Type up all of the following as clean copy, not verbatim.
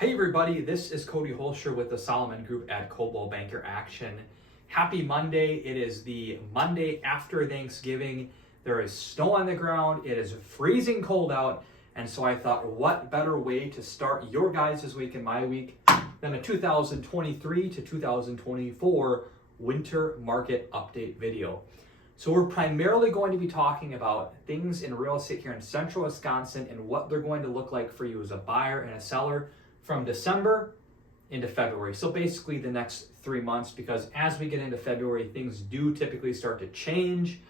Hey everybody, this is Cody Holscher with the Solomon Group at Coldwell Banker Action. Happy Monday. It is the Monday after Thanksgiving. There is snow on the ground. It is freezing cold out. And so I thought, what better way to start your guys' week and my week than a 2023 to 2024 winter market update video. So we're primarily going to be talking about things in real estate here in central Wisconsin and what they're going to look like for you as a buyer and a seller from December into February. So basically the next 3 months, because as we get into February, things do typically start to change.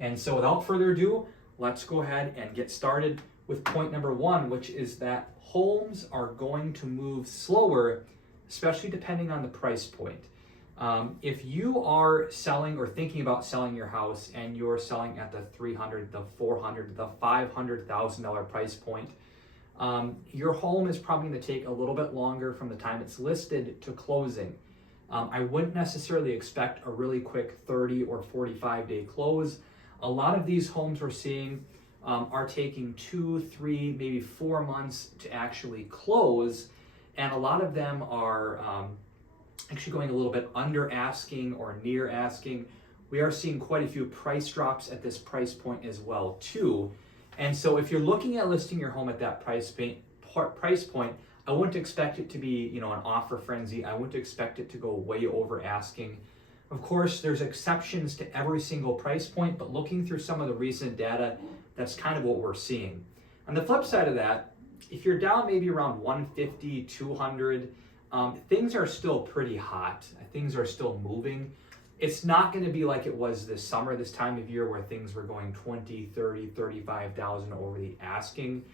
And so without further ado, let's go ahead and get started with point number one, which is that homes are going to move slower, especially depending on the price point. If you are selling or thinking about selling your house and you're selling at the $300,000, the $400,000, the $500,000 price point, your home is probably going to take a little bit longer from the time it's listed to closing. I wouldn't necessarily expect a really quick 30 or 45 day close. A lot of these homes we're seeing are taking 2, 3, maybe 4 months to actually close, and a lot of them are actually going a little bit under asking or near asking. We are seeing quite a few price drops at this price point as well too. And so if you're looking at listing your home at that price point, I wouldn't expect it to be, an offer frenzy. I wouldn't expect it to go way over asking. Of course, there's exceptions to every single price point, but looking through some of the recent data, that's kind of what we're seeing. On the flip side of that, if you're down maybe around 150, 200, things are still pretty hot. Things are still moving. It's not going to be like it was this summer, this time of year where things were going 20, 30, 35,000 over the asking.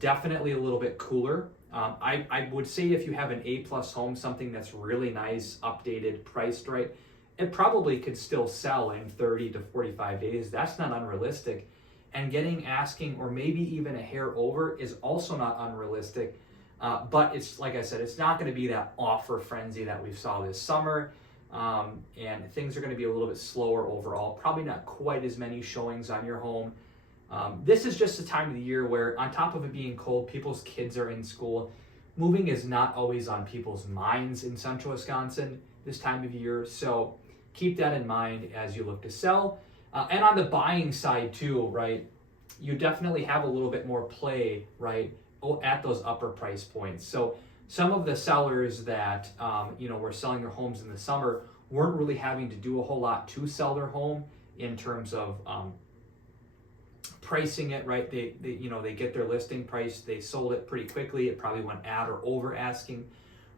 Definitely a little bit cooler. I would say if you have an A-plus home, something that's really nice, updated, priced right, it probably could still sell in 30 to 45 days. That's not unrealistic. And getting asking or maybe even a hair over is also not unrealistic. But it's, like I said, it's not going to be that offer frenzy that we saw this summer. And things are going to be a little bit slower overall. Probably not quite as many showings on your home. This is just a time of the year where, on top of it being cold, people's kids are in school. Moving is not always on people's minds in central Wisconsin this time of year. So keep that in mind as you look to sell. And on the buying side too, right? You definitely have a little bit more play, right, at those upper price points. So some of the sellers that were selling their homes in the summer weren't really having to do a whole lot to sell their home in terms of pricing it right. They get their listing price, they sold it pretty quickly. It probably went at or over asking.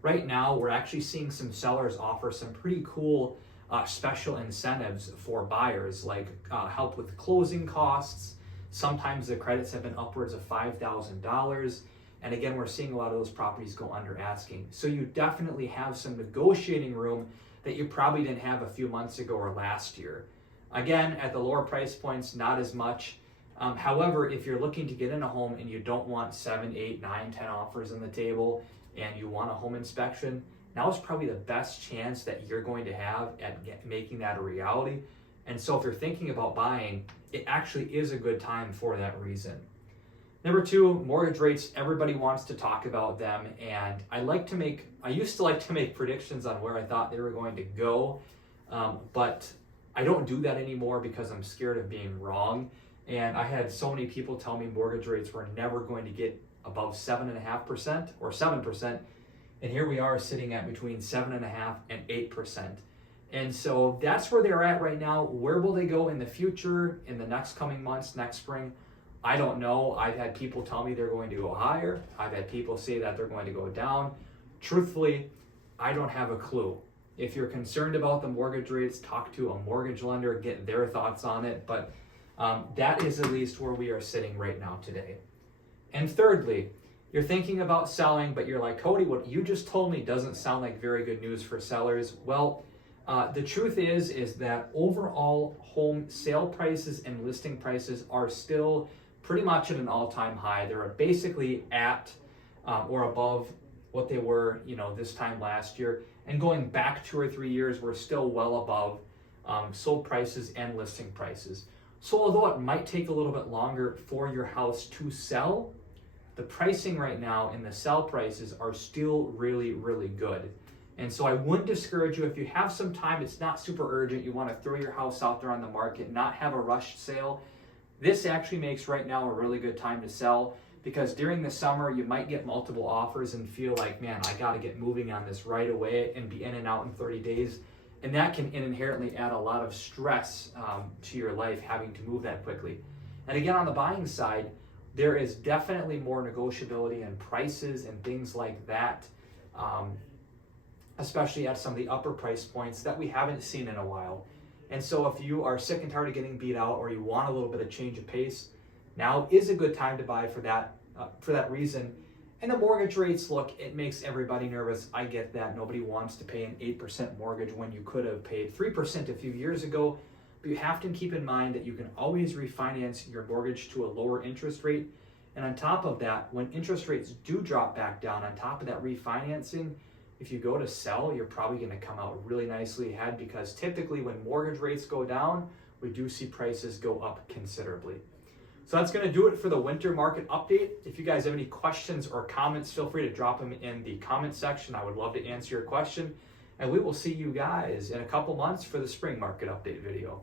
Right now, we're actually seeing some sellers offer some pretty cool special incentives for buyers, like help with closing costs. Sometimes the credits have been upwards of $5,000. And again, we're seeing a lot of those properties go under asking. So you definitely have some negotiating room that you probably didn't have a few months ago or last year. Again, at the lower price points, not as much. However, if you're looking to get in a home and you don't want 7, 8, 9, 10 offers on the table and you want a home inspection, now is probably the best chance that you're going to have at making that a reality. And so if you're thinking about buying, it actually is a good time for that reason. Number two, mortgage rates. Everybody wants to talk about them, and I used to like to make predictions on where I thought they were going to go, but I don't do that anymore because I'm scared of being wrong. And I had so many people tell me mortgage rates were never going to get above 7.5% or 7%, and here we are sitting at between 7.5% and 8%. And so that's where they're at right now. Where will they go in the future, in the next coming months, next spring? I don't know. I've had people tell me they're going to go higher. I've had people say that they're going to go down. Truthfully, I don't have a clue. If you're concerned about the mortgage rates, talk to a mortgage lender, get their thoughts on it. But that is at least where we are sitting right now today. And thirdly, you're thinking about selling, but you're like, Cody, what you just told me doesn't sound like very good news for sellers. Well, the truth is that overall home sale prices and listing prices are still pretty much at an all-time high. They're basically at or above what they were, this time last year. And going back 2 or 3 years, we're still well above sold prices and listing prices. So although it might take a little bit longer for your house to sell, the pricing right now and the sell prices are still really, really good. And so I wouldn't discourage you if you have some time, it's not super urgent, you want to throw your house out there on the market, not have a rushed sale. This actually makes right now a really good time to sell, because during the summer you might get multiple offers and feel like, man, I got to get moving on this right away and be in and out in 30 days. And that can inherently add a lot of stress to your life, having to move that quickly. And again, on the buying side, there is definitely more negotiability in prices and things like that, especially at some of the upper price points that we haven't seen in a while. And so if you are sick and tired of getting beat out, or you want a little bit of change of pace, now is a good time to buy for that reason. And the mortgage rates, look, it makes everybody nervous. I get that. Nobody wants to pay an 8% mortgage when you could have paid 3% a few years ago. But you have to keep in mind that you can always refinance your mortgage to a lower interest rate. And on top of that, when interest rates do drop back down, on top of that refinancing, if you go to sell, you're probably going to come out really nicely ahead, because typically when mortgage rates go down, we do see prices go up considerably. So that's going to do it for the winter market update. If you guys have any questions or comments, feel free to drop them in the comment section. I would love to answer your question. And we will see you guys in a couple months for the spring market update video.